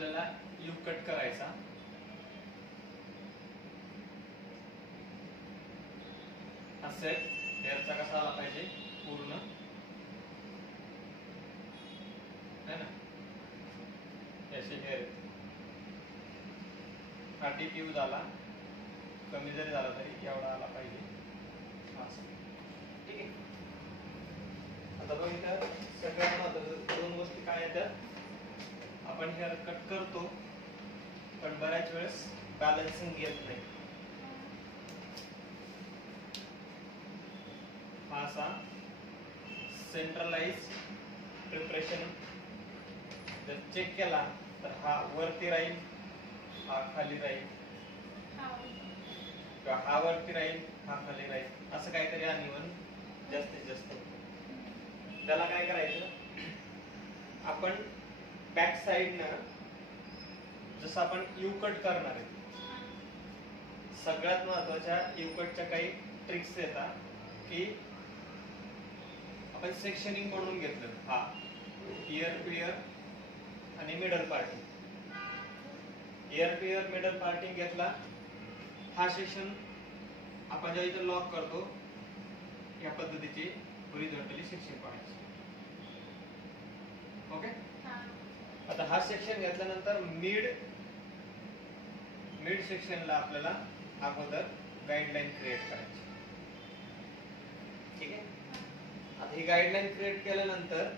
आपल्याला you cut करायचा. असेल हेअरचा कसा आला पाहिजे पूर्ण है ना, असे हेअर साठी ट्यूब झाला, कमी जरी झाला तरी एवढा आला पाहिजे. ठीक आहे. आता बघ इथं सगळ्यात महत्त्वाचं दोन गोष्टी काय आहेत. आपण हेअर कट करतो पण बऱ्याच वेळेस बॅलन्सिंग येत नाही. हा असा सेंट्रलाइज प्रिपरेशन जर चेक केला तर हा वरती राहील, हा खाली राहील, हा वरती राहील, हा खाली राहील, असं काहीतरी अनइवन जास्तीत जास्त. त्याला काय करायचं, आपण बॅक साइडनं जसं आपण यू कट करणार आहे, सगळ्यात महत्वाच्या यू कटच्या काही ट्रिक्स येतात की आपण सेक्शनिंग म्हणून घेतलं. हा इयर टू इयर आणि middle parting. Ear to ear middle parting घेतला, हा सेक्शन आपण जेव्हा इथं लॉक करतो या पद्धतीचे हॉरिझॉन्टली सेक्शन पाडायचे. ओके. आता हा सेक्शन घेतल्यानंतर मिड सेक्शनला आपल्याला अगोदर गाईडलाईन क्रिएट करायची. ठीक आहे. आता ही गाईडलाईन क्रिएट केल्यानंतर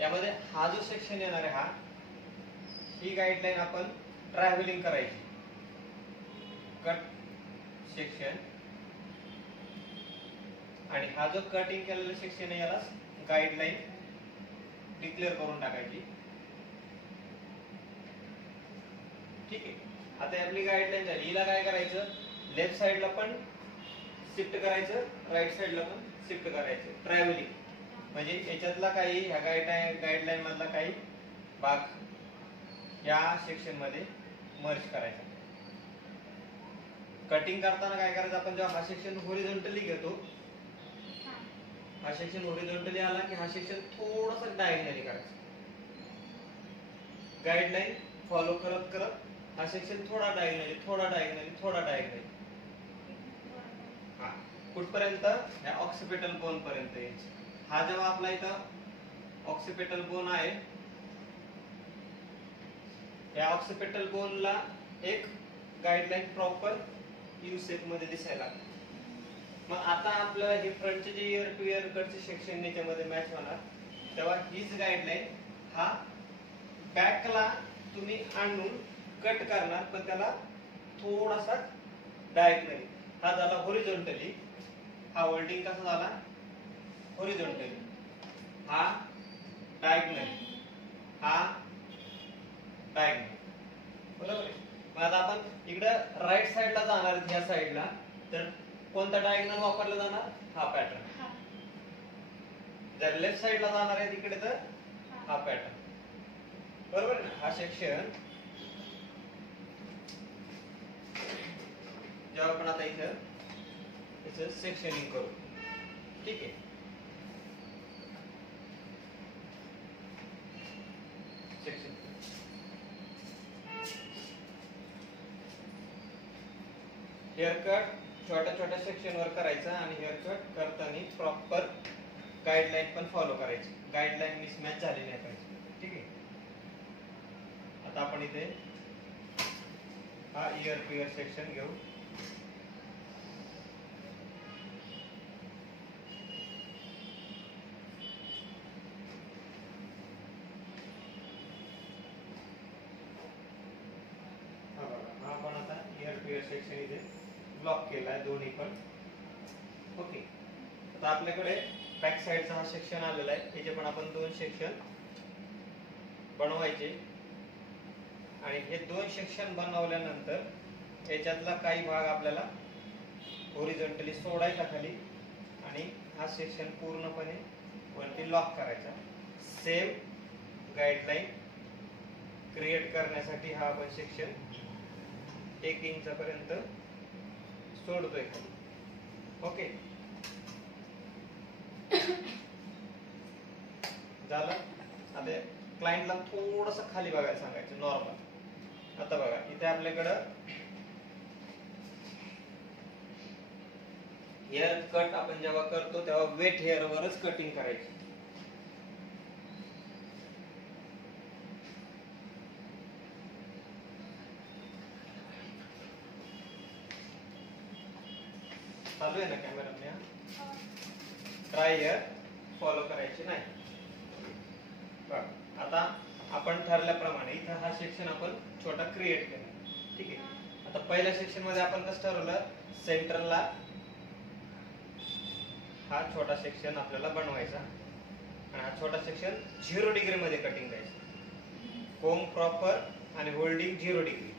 यामध्ये हा जो सेक्शन येणार आहे ही गाईडलाईन आपण ट्रॅव्हलिंग करायची. कट सेक्शन आणि हा जो कटिंग केलेला सेक्शन आहे याला गाईडलाईन डिक्लेअर करून टाकायची. ठीक आहे. आता आपली गाईडलाईन झाली. हिला काय करायचं, लेफ्ट साइडला पण शिफ्ट करायचं, राईट साइडला पण शिफ्ट करायचं. ट्रॅव्हलिंग म्हणजे याच्यातला काही ह्या गाईडलाईन मधला काही भाग या सेक्शन मध्ये मर्ज करायचा. कटिंग करताना काय करायचं, आपण जेव्हा हा सेक्शन हॉरिझॉन्टली घेतो, हा सेक्शन हॉरिझॉन्टली आला की हा सेक्शन थोडासा डायगोनली करायचा. गाईडलाईन फॉलो करत करत हा सेक्शन थोडा डायगोनली, थोडा डायगोनली, थोडा डायगोनली, हा कुठपर्यंत, या ऑक्सिपिटल बोन पर्यंत यायचं. हा जेव्हा आपला इथं ऑक्सिपिटल बोन आहे, या ऑक्सिपिटल बोनला एक गाईडलाईन प्रॉपर यू शेप मध्ये दिसायला लागते. मग आता आपल्याला हे फ्रंटचे जे इयर टू इयर कटचे सेक्शन याच्यामध्ये मॅच होणार, तेव्हा हीच गाईडलाईन हा बॅकला तुम्ही आणून कट करणार, पण त्याला थोडासा डायगोनली. हा झाला हॉरिझॉन्टली, हा होल्डिंग कसा झाला हॉरिझॉन्टली, हा डायगोनली, हा डायगोनली. बरोबर आहे. मग आता आपण इकडे राईट साइडला जाणार ह्या साइडला, तर कोणता डायगोनल वापरला जाणार, हा पॅटर्न. जर लेफ्ट साइडला जाणार आहे तिकडे तर हा पॅटर्न. बरोबर ना. हा सेक्शन जेव्हा आपण आता इथं याचं सेक्शनिंग करू. ठीक आहे. सेक्शन हेअर कट छोट्या छोट्या सेक्शन वर करायचा आणि हेअर कट करताना प्रॉपर गाईडलाईन पण फॉलो करायची. गाईडलाईन मिसमॅच झाली नाही पाहिजे. ठीक आहे. आता आपण इथे हा इयर टू इयर सेक्शन घेऊ. हा आपण आता इयर टू इयर सेक्शन इथे ब्लॉक केलाय दोन्ही पण. ओके. आता आपल्याकडे बॅक साइडचा हा सेक्शन आलेला आहे, त्याचे पण आपण दोन सेक्शन बनवायचे. आणि हे दोन सेक्शन बनवल्यानंतर याच्यातला काही भाग आपल्याला हॉरिझॉन्टली सोडायचा खाली आणि हा सेक्शन पूर्णपणे वरती लॉक करायचा. सेम गाईडलाईन क्रिएट करण्यासाठी हा आपण सेक्शन 1 इंचापर्यंत सोडतोय खाली. ओके. झालं. आता क्लायंटला थोडस खाली बघायला सांगायचं नॉर्मल. आता बघा इथे आपल्याकडं हेअर कट आपण जेव्हा करतो तेव्हा वेट हेअर वरच कटिंग करायची. चालू आहे ना कॅमेरा? ड्राय हेअर फॉलो करायचे नाही. आता आपण ठरल्याप्रमाणे इथं हा सेक्शन आपण छोटा क्रिएट केला. ठीक आहे. आता पहिल्या सेक्शन मध्ये आपण कसं ठरवलं, सेंटरला हा छोटा सेक्शन आपल्याला बनवायचा आणि हा छोटा सेक्शन 0 डिग्री मध्ये कटिंग करायचा. कोम प्रॉपर आणि holding 0 degree,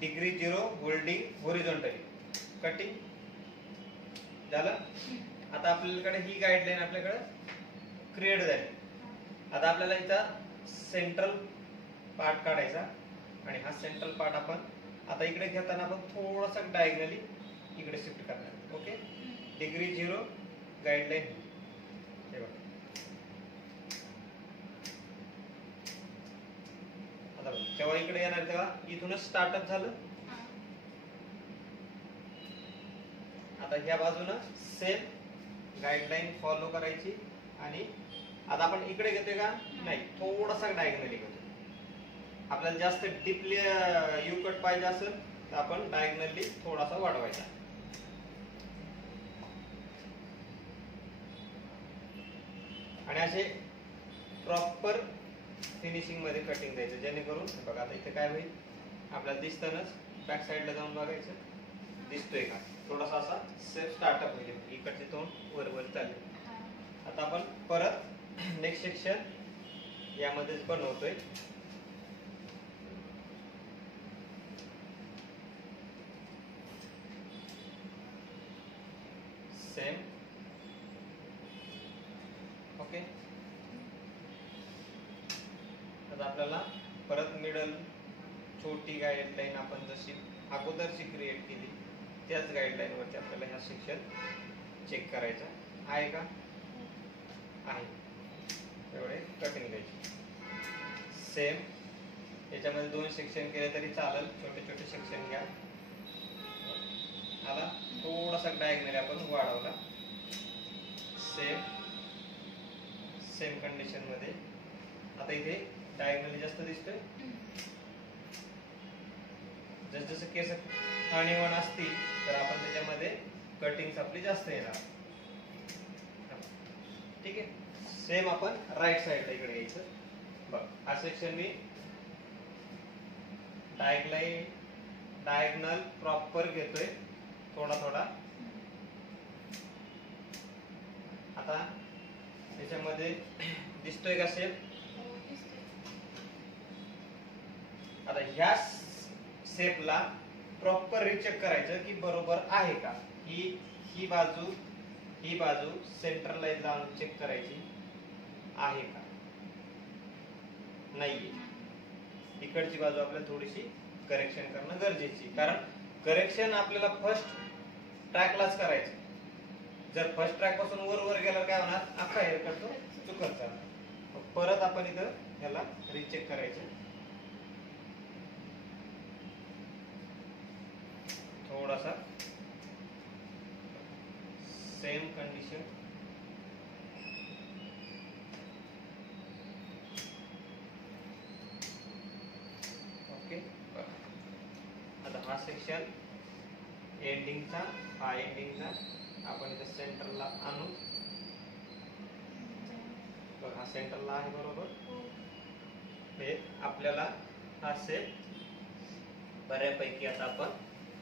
degree 0, holding horizontally cutting झालं. आता आपल्याकडे ही गाईडलाईन आपल्याकडे क्रिएट झाली. आता आपल्याला इथं सेंट्रल पार्ट काढायचा आणि हा सेंट्रल पार्ट आपण आता इकडे घेताना आपण थोडासा डायगनली इकडे शिफ्ट करणार. ओके. Degree 0 guideline. हे बघा आता जेव्हा इकडे येणार तेव्हा इथूनच स्टार्टअप झालं. आता ह्या बाजूनं सेम गाईडलाईन फॉलो करायची आणि आता आपण इकडे घेतोय का नाही, थोडासा डायगनली घेतो. आपल्याला जास्त डीपली यू कट पाहिजे असेल तर आपण डायगनली थोडासा वाढवायचा. आणि असे प्रॉपर फिनिशिंग मध्ये कटिंग द्यायचं, जेणेकरून बघा आता इथे काय होईल आपल्याला दिसतानाच बॅक साईडला जाऊन बघायचं दिसतोय का. थोडासा असा सेफ स्टार्टअप होईल, इकडचे तोंड वर वर चालले. आता आपण परत नेक्स्ट सेक्शन यामध्येच बनवतोय. सेम. ओके. आता आपल्याला परत मिडल छोटी गाईडलाईन आपण जशी अगोदरची क्रिएट केली त्याच गाईडलाईन वरती आपल्याला ह्या सेक्शन चेक करायचा आहे का. आहे. एवढे कटिंग द्यायची. सेम याच्यामध्ये 2 सेक्शन केले तरी चालेल, छोटे छोटे सेक्शन घ्या. आला थोडासा डायगनली आपण वाढवला. सेम सेम कंडिशन मध्ये आता इथे डायगनली जास्त दिसतोय. जसजसं केस आणीवण असतील तर आपण त्याच्यामध्ये कटिंग आपली जास्त येणार. ठीक आहे. सेम आपण राईट साईडला इकडे घ्यायचं. बघ हा सेक्शन मी डायगनल प्रॉपर घेतोय थोडा थोडा. आता त्याच्यामध्ये दिसतोय का शेप. आता ह्या शेपला प्रॉपर रिचेक करायचं की बरोबर आहे का. ही बाजू सेंटर लाईन लावून चेक करायची आहे का. नाहीये. इकडची बाजू आपल्याला थोडीशी करेक्शन करणं गरजेची, कारण करेक्शन आपल्याला फर्स्ट ट्रॅकलाच करायचं. जर फर्स्ट ट्रॅक पासून वर गेला काय होणार, अख्खा हेअर कट तो चुकत जाणार. परत आपण इथं याला रिचेक करायचं. थोडासा सेम कंडिशन. ओके. आता हा सेक्शन एंडिंगचा, हा एंडिंगचा आपण इथे सेंटरला आणू. बघ हा सेंटरला आहे बरोबर. हे आपल्याला हा सेप बऱ्यापैकी आता आपण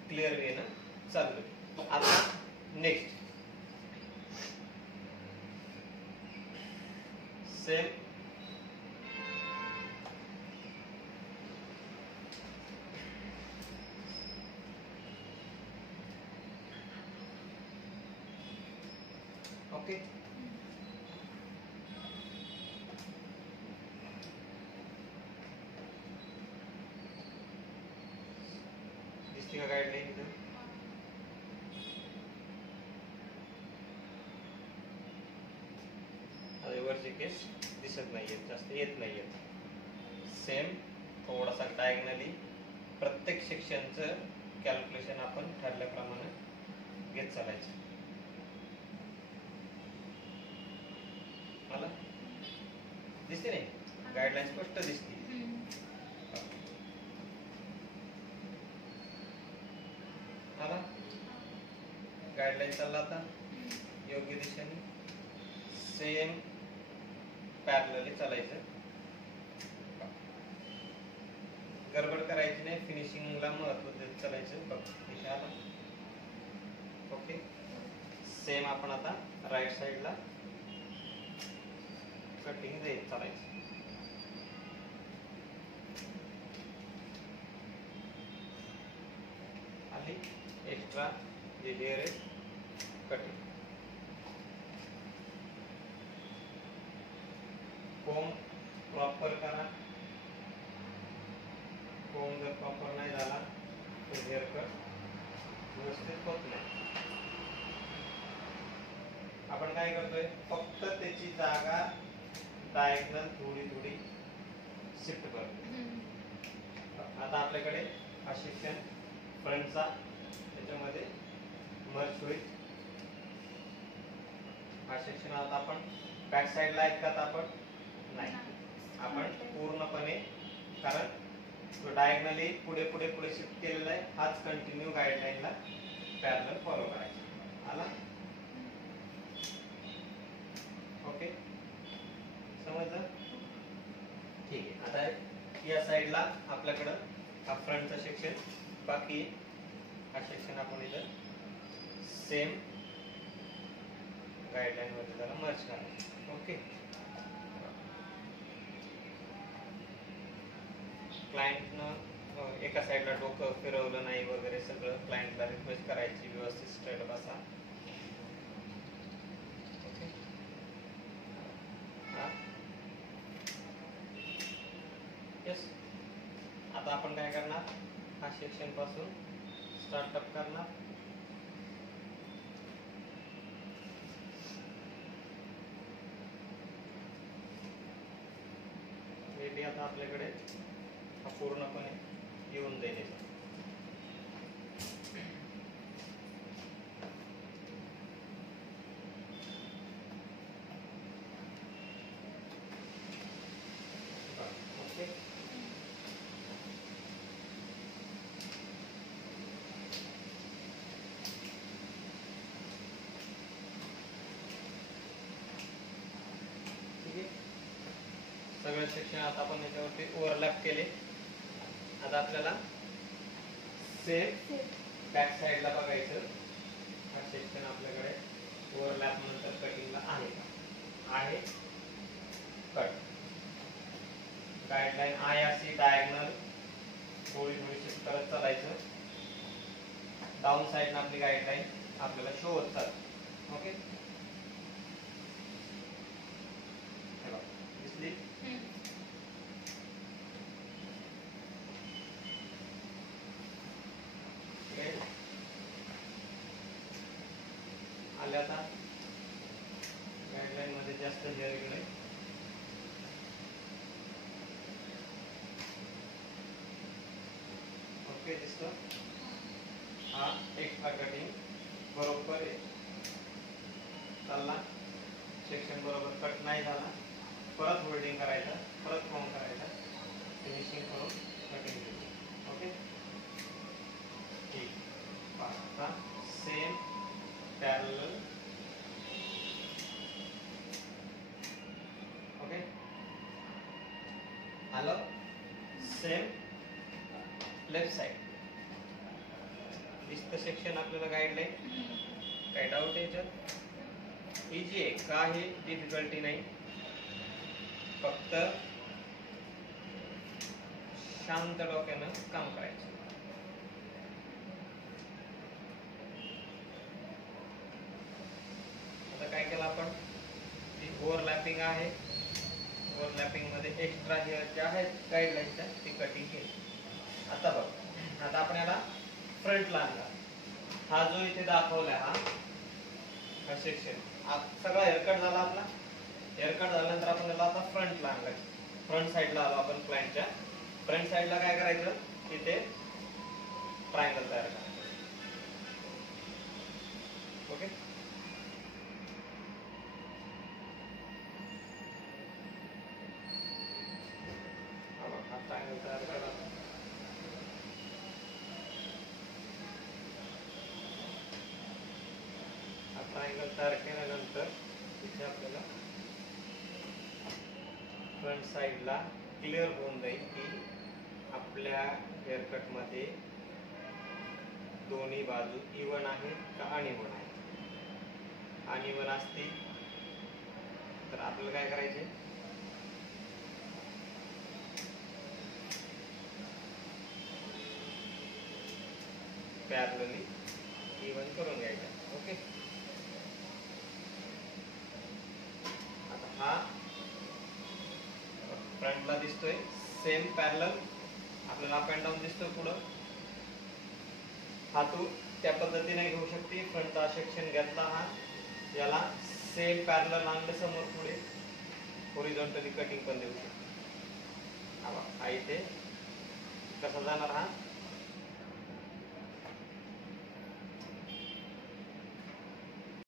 क्लिअर वेनं चाललोय. आता नेक्स्ट सेम ओके. दिसते का गाईडलाईन इथं. आता वरचे केस दिसत नाहीये, जास्त येत नाहीये. सेम थोडासा डायगनली प्रत्येक सेक्शनचं कॅल्क्युलेशन आपण ठरल्याप्रमाणे घेत चालायचं. मला दिसते नाही, गाईडलाईन स्पष्ट दिसते. मला गाईडलाईन चालला आता योग्य दिशेने सेम पॅरलली चालायचं. गडबड करायची नाही, फिनिशिंगला महत्व देत चालायचं. बघ इथे आला. ओके, सेम आपण आता राईट साइडला कटिंग देत चालायचं. आणि एक्स्ट्रा जे लेअर आहे कटिंग. कोम प्रॉपर करा. कोम जर प्रॉपर नाही झाला तर हेअर कट व्यवस्थित होत नाही. आपण काय करतोय, फक्त त्याची जागा डायगोनल थोडी थोडी शिफ्ट करतो. आता आपल्याकडे हा सेक्शन फ्रंटचा त्याच्यामध्ये मर्ज होईल. हा सेक्शन आता आपण बॅक साइडला आहेत का, आपण नाही, आपण पूर्णपणे, कारण तो डायगोनली पुढे पुढे पुढे शिफ्ट केलेला आहे. हाच कंटिन्यू गाईडलाईनला पॅरलल फॉलो करायचा. आला? ओके, समजलं? ठीक आहे. आता या साइडला आपल्याकडं हा फ्रंटचा सेक्शन बाकी, हा सेक्शन आपण इथं सेम गाईडलाईन मध्ये त्याला मर्ज करायचं. ओके, क्लायंटनं एका साइडला डोकं फिरवलं नाही वगैरे सगळं क्लायंटला रिक्वेस्ट करायची, व्यवस्थित स्ट्रेट बसा. Okay, yes. आता आपण काय करणार, हा सेक्शन पासून स्टार्टअप करणार. मे बी आता आपल्याकडे हा पूर्णपणे येऊन जाईल. ओके, सगळे सेक्शन आता आपण याच्यावरती ओव्हरलॅप केले. आता आपल्याला सेम बॅक साइडला बघायचं. हा सेक्शन आपल्याकडे ओव्हरलॅप नंतर कटिंगला आहे का, आहे. कट गाईडलाईन आहे अशी डायगोनल थोडी थोडी शिफ्ट करत चालायचं. डाऊन साइडला आपली गाईडलाईन आपल्याला शो होत चालते. ओके, दिसली? आले. आता गाईडलाईन मध्ये जास्त हेअर इकडे ओके दिसतो. हा एक्स्ट्रा कटिंग बरोबर चालला. सेक्शन बरोबर कट नाही झाला, परत होल्डिंग करायचं, परत फॉर्म करायचा, फिनिशिंग करून कटिंग द्यायची. ओके, ठीक. आता सेम पॅरलल. ओके, आलं. सेम लेफ्ट साइड दिसतं सेक्शन आपल्याला गाईडलाईन. काही डाऊट याच्यात? इजी आहे, काही डिफिकल्टी नाही. फक्त शांत डोक्यानं काम करायचं. आता काय केलं आपण, ओव्हरलॅपिंग आहे. ओव्हरलॅपिंग मध्ये एक्स्ट्रा हेअर जे आहेत गाईडलाईनच्या ते कटिंग केली. आता बघ, आता आपण याला फ्रंटला आणला. हा जो इथे दाखवलाय हा सेक्शन सगळा हेअरकट झाला आपला. हेअर कट झाल्यानंतर आपण याला आता फ्रंटला आणलं. फ्रंट साईडला आलो आपण क्लायंटच्या. फ्रंट साईडला काय करायचं, तिथे ट्रायंगल तयार करायचं. ओके. हा ट्रायंगल तयार करा. हा ट्रायंगल तयार केल्यानंतर इथे आपल्याला फ्रंट साईडला क्लिअर होऊन जाईल की आपल्या हेअरकट मध्ये दोन्ही बाजू इवन आहे का अनइवन आहे. अनइवन असतील तर आपल्याला काय करायचे, पॅरलली इवन करून घ्यायचं. ओके. आता हा फ्रंटला दिसतोय सेम पॅरलल, आपल्याला अप अँड डाऊन दिसतोय पुढं. हा तू त्या पद्धतीने घेऊ शकते. फ्रंटचा सेक्शन घेतला, हा याला सेम पॅरलल आणलं समोर पुढे, हॉरिझॉन्टली कटिंग पण देऊ शकतो. हा इथे कसा जाणार, हा